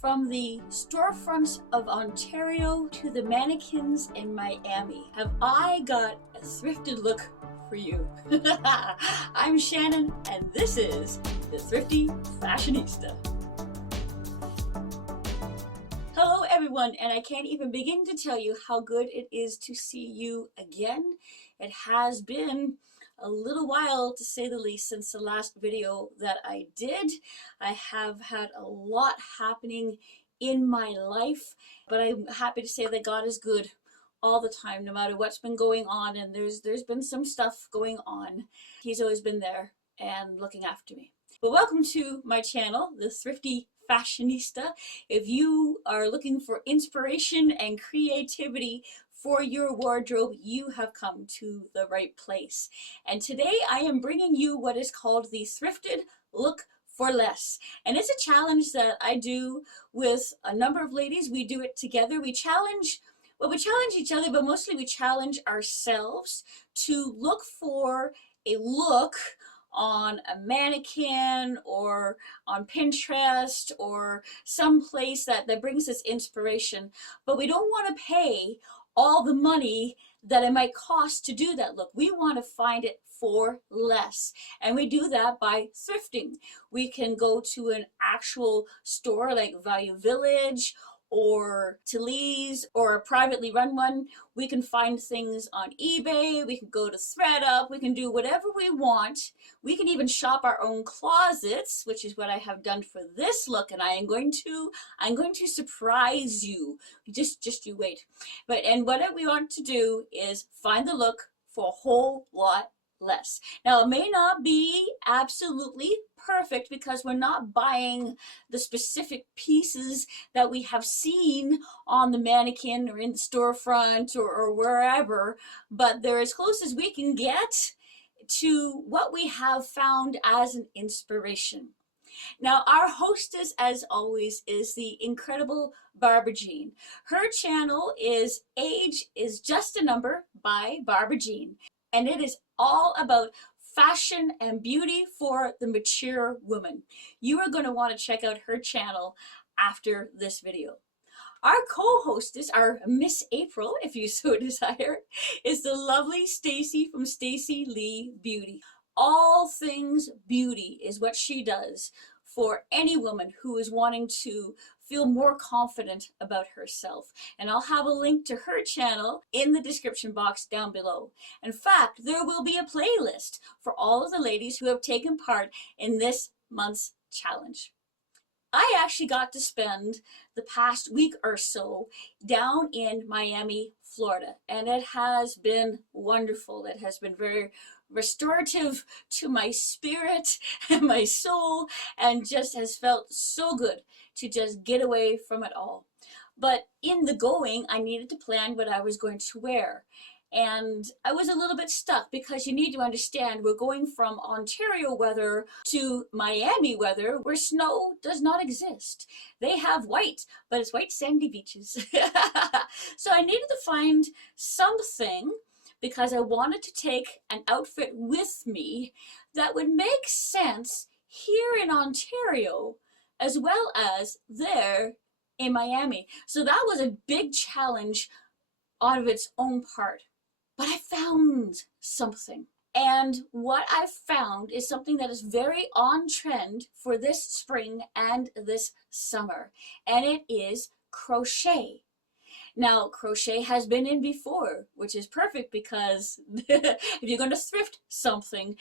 From the storefronts of Ontario to the mannequins in Miami, have I got a thrifted look for you. I'm Shannon, and this is the Thrifty Fashionista. Hello everyone, and I can't even begin to tell you how good it is to see you again. It has been a little while, to say the least, since the last video that I did. I have had a lot happening in my life, but I'm happy to say that God is good all the time, no matter what's been going on. And there's been some stuff going on. He's always been there and looking after me. But welcome to my channel, the Thrifty Fashionista. If you are looking for inspiration and creativity for your wardrobe, you have come to the right place. And today I am bringing you what is called the Thrifted Look for Less. And it's a challenge that I do with a number of ladies. We do it together. We challenge each other, but mostly we challenge ourselves to look for a look on a mannequin or on Pinterest or someplace that brings us inspiration, but we don't want to pay all the money that it might cost to do that look. We want to find it for less, and we do that by thrifting. We can go to an actual store like Value Village or Tilly's or a privately run one. We can find things on eBay, we can go to ThredUp, we can do whatever we want. We can even shop our own closets, which is what I have done for this look, and I'm going to surprise you. Just you wait. And what we want to do is find the look for a whole lot less. Now, it may not be absolutely perfect because we're not buying the specific pieces that we have seen on the mannequin or in the storefront or wherever, but they're as close as we can get to what we have found as an inspiration. Now, our hostess, as always, is the incredible Barbara Jean. Her channel is Age is Just a Number by Barbara Jean, and it is all about fashion and beauty for the mature woman. You are going to want to check out her channel after this video. Our co-hostess, our Miss April, if you so desire, is the lovely Stacy from Stacy Lee Beauty. All things beauty is what she does for any woman who is wanting to feel more confident about herself. And I'll have a link to her channel in the description box down below. In fact, there will be a playlist for all of the ladies who have taken part in this month's challenge. I actually got to spend the past week or so down in Miami, Florida, and it has been wonderful. It has been very restorative to my spirit and my soul, and just has felt so good to just get away from it all. But in the going, I needed to plan what I was going to wear. And I was a little bit stuck because you need to understand we're going from Ontario weather to Miami weather where snow does not exist. They have white, but it's white sandy beaches. So I needed to find something because I wanted to take an outfit with me that would make sense here in Ontario as well as there in Miami. So that was a big challenge out of its own part. But I found something. And what I found is something that is very on trend for this spring and this summer. And it is crochet. Now, crochet has been in before, which is perfect because if you're going to thrift something,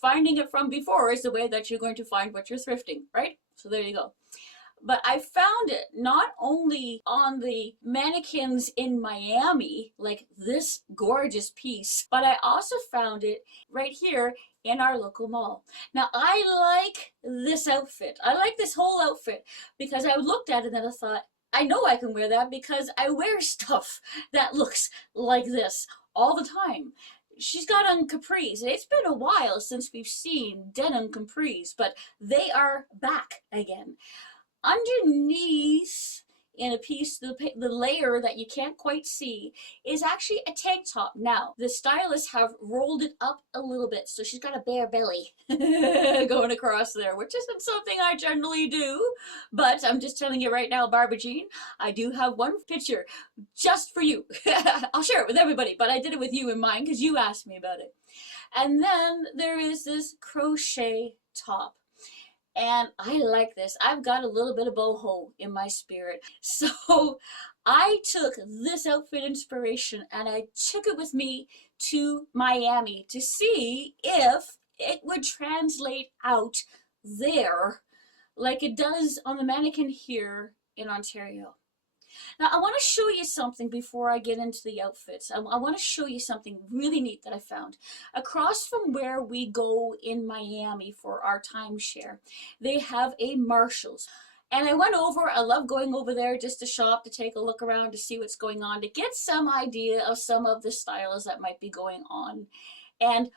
finding it from before is the way that you're going to find what you're thrifting, right? So there you go. But I found it not only on the mannequins in Miami, like this gorgeous piece, but I also found it right here in our local mall. Now, I like this outfit. I like this whole outfit because I looked at it and I thought, I know I can wear that because I wear stuff that looks like this all the time. She's got on capris. It's been a while since we've seen denim capris, but they are back again. Underneath in a piece, the layer that you can't quite see is actually a tank top. Now, the stylists have rolled it up a little bit, so she's got a bare belly going across there, which isn't something I generally do, but I'm just telling you right now, Barbara Jean, I do have one picture just for you. I'll share it with everybody, but I did it with you in mind because you asked me about it. And then there is this crochet top. And I like this. I've got a little bit of boho in my spirit. So I took this outfit inspiration and I took it with me to Miami to see if it would translate out there like it does on the mannequin here in Ontario. Now, I want to show you something before I get into the outfits. I want to show you something really neat that I found. Across from where we go in Miami for our timeshare, they have a Marshall's. And I went over, I love going over there just to shop, to take a look around, to see what's going on, to get some idea of some of the styles that might be going on. And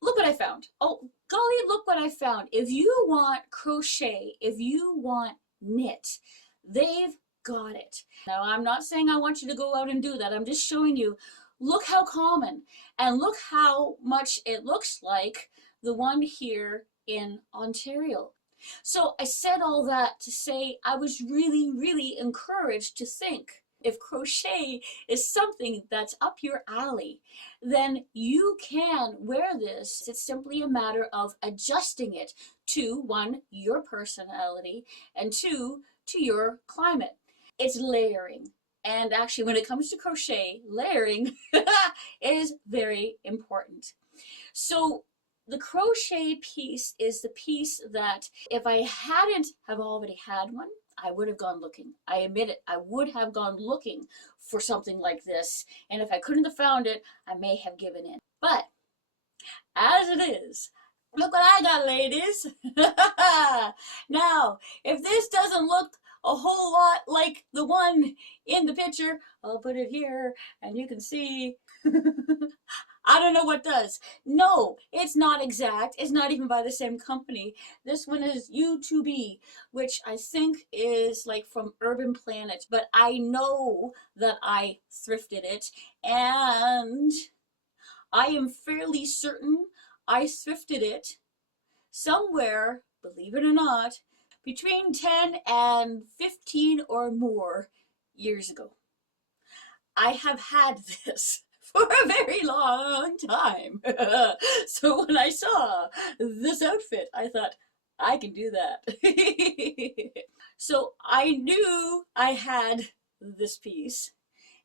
look what I found. Oh, golly, look what I found. If you want crochet, if you want knit, they've got it. Now, I'm not saying I want you to go out and do that. I'm just showing you, look how common and look how much it looks like the one here in Ontario. So I said all that to say I was really, really encouraged to think if crochet is something that's up your alley, then you can wear this. It's simply a matter of adjusting it to, one, your personality, and two, to your climate. It's layering. And actually, when it comes to crochet, layering is very important. So the crochet piece is the piece that if I hadn't have already had one, I would have gone looking. I admit it, I would have gone looking for something like this. And if I couldn't have found it, I may have given in. But as it is, look what I got, ladies. Now, if this doesn't look a whole lot like the one in the picture, I'll put it here and you can see. I don't know what does. No, it's not exact. It's not even by the same company. This one is U2B, which I think is like from Urban Planet, but I know that I thrifted it and I am fairly certain I thrifted it somewhere, believe it or not, between 10 and 15 or more years ago. I have had this for a very long time. So when I saw this outfit, I thought, I can do that. So I knew I had this piece,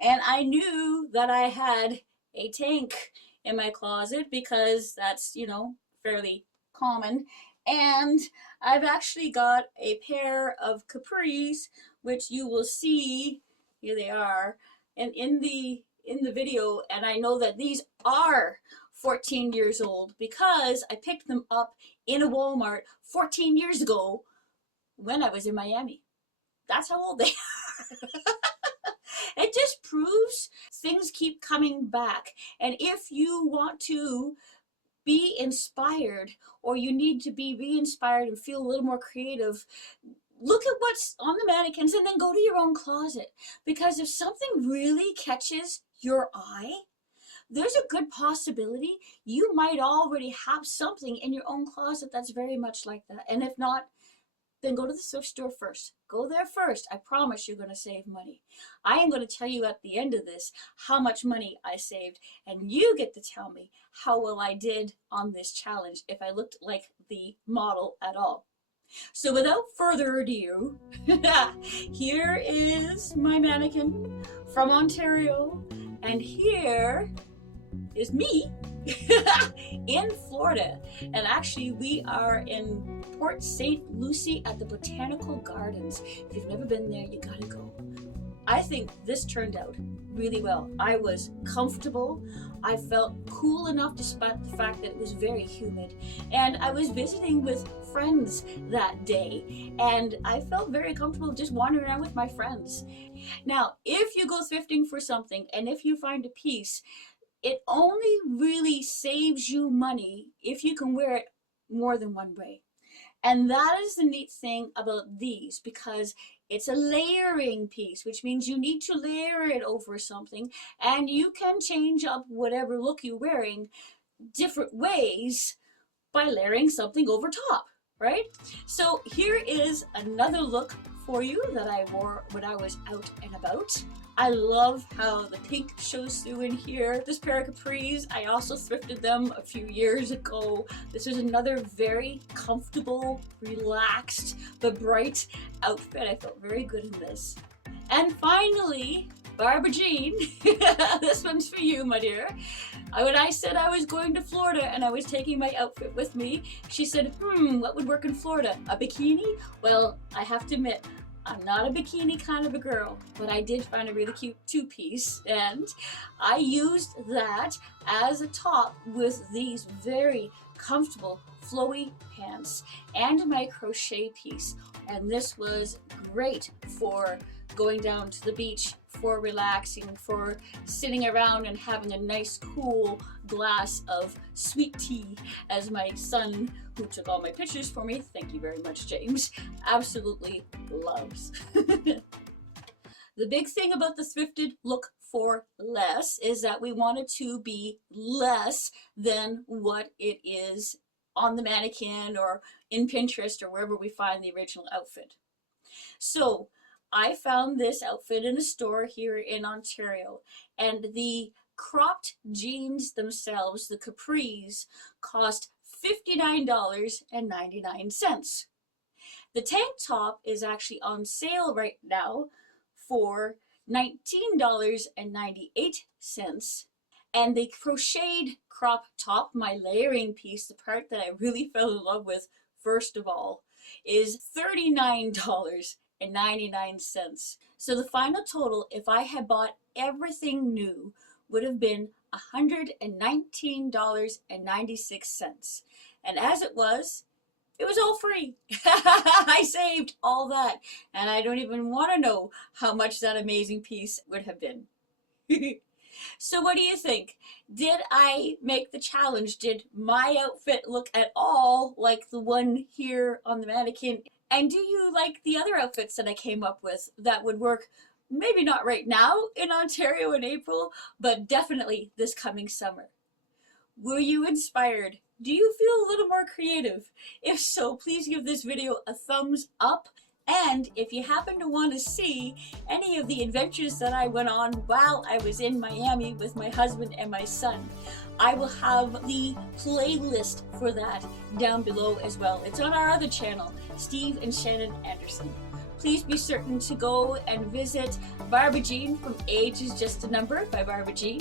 and I knew that I had a tank in my closet because that's, you know, fairly common. And I've actually got a pair of capris, which you will see, here they are, and in the video, and I know that these are 14 years old because I picked them up in a Walmart 14 years ago when I was in Miami. That's how old they are. It just proves things keep coming back. And if you want to be inspired, or you need to be re-inspired and feel a little more creative, look at what's on the mannequins and then go to your own closet. Because if something really catches your eye, there's a good possibility you might already have something in your own closet that's very much like that. And if not, then go to the thrift store first. Go there first. I promise you're going to save money. I am going to tell you at the end of this how much money I saved, and you get to tell me how well I did on this challenge, if I looked like the model at all. So without further ado, here is my mannequin from Ontario, and here is me in Florida. And actually we are in Port St. Lucie at the Botanical Gardens. If you've never been there, you gotta go. I think this turned out really well. I was comfortable. I felt cool enough despite the fact that it was very humid. And I was visiting with friends that day, and I felt very comfortable just wandering around with my friends. Now, if you go thrifting for something and if you find a piece, it only really saves you money if you can wear it more than one way. And that is the neat thing about these, because It's a layering piece, which means you need to layer it over something, and you can change up whatever look you're wearing different ways by layering something over top, right? So here is another look for you that I wore when I was out and about. I love how the pink shows through in here. This pair of capris, I also thrifted them a few years ago. This is another very comfortable, relaxed, but bright outfit. I felt very good in this. And finally, Barbara Jean, this one's for you, my dear. When I said I was going to Florida and I was taking my outfit with me, she said, what would work in Florida? A bikini? Well, I have to admit, I'm not a bikini kind of a girl, but I did find a really cute two-piece, and I used that as a top with these very comfortable flowy pants and my crochet piece. And this was great for going down to the beach, for relaxing, for sitting around and having a nice cool glass of sweet tea, as my son, who took all my pictures for me, thank you very much, James, absolutely loves. The big thing about the thrifted look for less is that we want it to be less than what it is on the mannequin or in Pinterest or wherever we find the original outfit. So I found this outfit in a store here in Ontario, and the cropped jeans themselves, the capris, cost $59.99. The tank top is actually on sale right now for $19.98. And the crocheted crop top, my layering piece, the part that I really fell in love with first of all, is $39.99. So the final total, if I had bought everything new, would have been $119.96. And as it was all free. I saved all that, and I don't even want to know how much that amazing piece would have been. So what do you think? Did I make the challenge? Did my outfit look at all like the one here on the mannequin? And do you like the other outfits that I came up with that would work, maybe not right now in Ontario in April, but definitely this coming summer? Were you inspired? Do you feel a little more creative? If so, please give this video a thumbs up. And if you happen to want to see any of the adventures that I went on while I was in Miami with my husband and my son, I will have the playlist for that down below as well. It's on our other channel, Steve and Shannon Anderson. Please be certain to go and visit Barbara Jean from Age is Just a Number by Barbara Jean,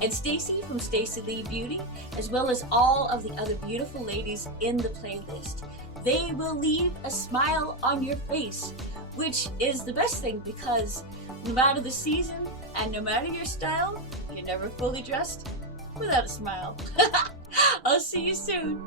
and Stacy from Stacy Lee Beauty, as well as all of the other beautiful ladies in the playlist. They will leave a smile on your face, which is the best thing, because no matter the season and no matter your style, you're never fully dressed without a smile. I'll see you soon.